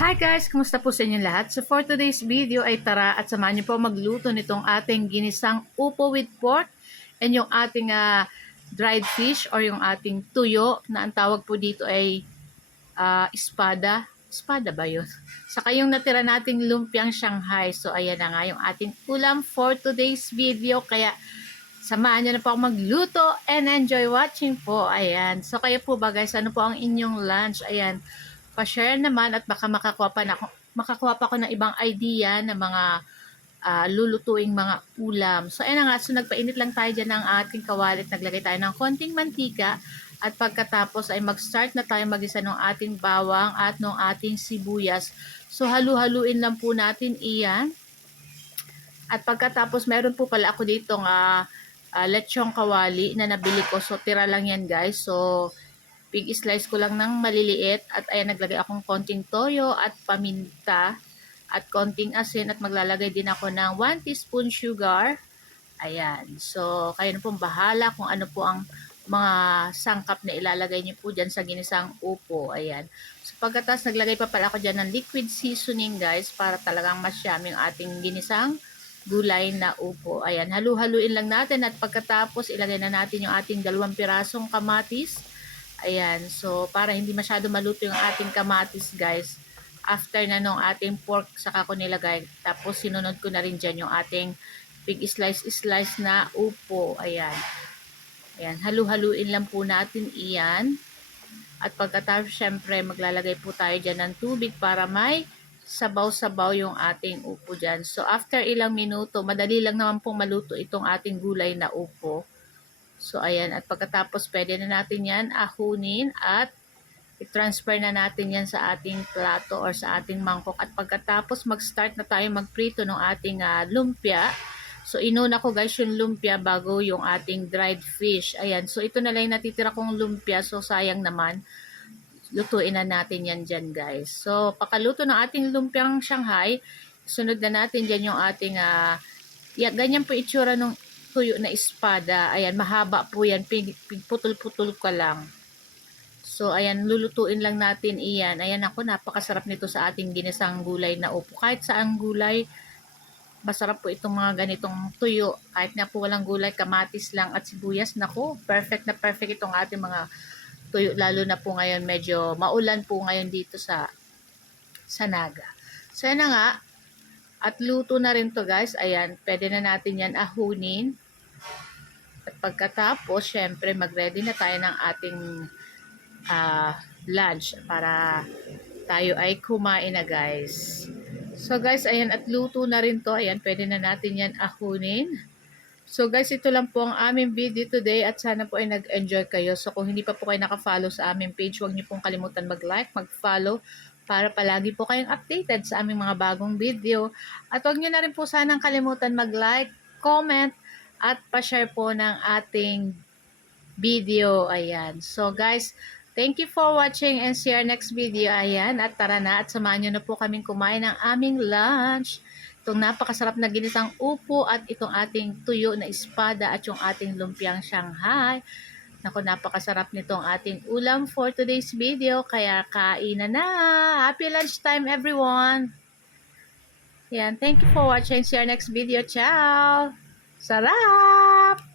Hi guys! Kumusta po sa inyo lahat? So for today's video ay tara at samahan niyo po magluto nitong ating ginisang upo with pork and yung ating dried fish or yung ating tuyo na ang tawag po dito ay espada. Espada ba yun? Saka yung natira nating lumpiang Shanghai. So ayan na nga yung ating ulam for today's video. Kaya samahan niyo na po ako magluto and enjoy watching po. Ayan. So kayo po ba guys, ano po ang inyong lunch? Ayan. Pa-share naman at baka makakuha pa ako ng ibang idea ng mga lulutuing mga ulam. So ayan nga, so nagpainit lang tayo dyan ng ating kawalit. Naglagay tayo ng konting mantika at pagkatapos ay mag-start na tayo mag-isa ng ating bawang at ng ating sibuyas. So halu-haluin lang po natin iyan. At pagkatapos meron po pala ako ditong lechong kawali na nabili ko. So tira lang yan guys. So big slice ko lang ng maliliit at ayan naglagay akong konting toyo at paminta at konting asin at maglalagay din ako ng 1 teaspoon sugar. Ayan. So kayo na pong bahala kung ano po ang mga sangkap na ilalagay niyo po dyan sa ginisang upo. Ayan. So pagkatapos naglagay pa pala ako dyan ng liquid seasoning guys para talagang mas yummy ang ating ginisang gulay na upo. Ayan. Halu-haluin lang natin at pagkatapos ilagay na natin yung ating 2 pirasong kamatis. Ayan, so para hindi masyado maluto yung ating kamatis guys, after na nung ating pork saka ko nilagay, tapos sinunod ko na rin dyan yung ating big slice na upo. Ayan, ayan, halu-haluin lang po natin iyan. At pagkatapos syempre maglalagay po tayo dyan ng tubig para may sabaw-sabaw yung ating upo dyan. So after ilang minuto, madali lang naman pong maluto itong ating gulay na upo. So, ayan. At pagkatapos, pwede na natin yan ahunin at i-transfer na natin yan sa ating plato or sa ating mangkok. At pagkatapos, mag-start na tayo magprito ng ating lumpia. So, inuna ko guys yung lumpia bago yung ating dried fish. Ayan. So, ito na lang yung natitira kong lumpia. So, sayang naman. Lutuin na natin yan dyan guys. So, pakaluto ng ating lumpiang Shanghai, sunod na natin dyan yung ating, ganyan po itsura nung tuyo na espada. Ayan, mahaba po yan. Putol-putol ka lang. So, ayan, lulutuin lang natin iyan. Ayan ako, napakasarap nito sa ating ginisang gulay na upo. Kahit saang gulay, masarap po itong mga ganitong tuyo. Kahit na po walang gulay, kamatis lang at sibuyas. Naku, perfect na perfect itong ating mga tuyo. Lalo na po ngayon, medyo maulan po ngayon dito sa Naga. So, yan na nga. At luto na rin to guys. Ayan, pwede na natin yan ahunin. At pagkatapos, syempre, mag-ready na tayo ng ating lunch para tayo ay kumain na guys. So guys, ayan, at luto na rin to. Ayan, pwede na natin yan ahunin. So guys, ito lang po ang aming video today at sana po ay nag-enjoy kayo. So kung hindi pa po kayo naka-follow sa aming page, huwag niyo pong kalimutan mag-like, mag-follow para palagi po kayong updated sa aming mga bagong video. At huwag niyo na rin po sanang kalimutan mag-like, comment, at pa-share po ng ating video. Ayan. So guys, thank you for watching and see our next video. Ayan. At tara na at samahan nyo na po kaming kumain ng aming lunch. Itong napakasarap na ginisang upo at itong ating tuyo na espada at yung ating lumpiang Shanghai. Naku, napakasarap nitong ating ulam for today's video. Kaya kain na. Happy lunchtime everyone. Yan. Thank you for watching. See you next video. Ciao. Sarap!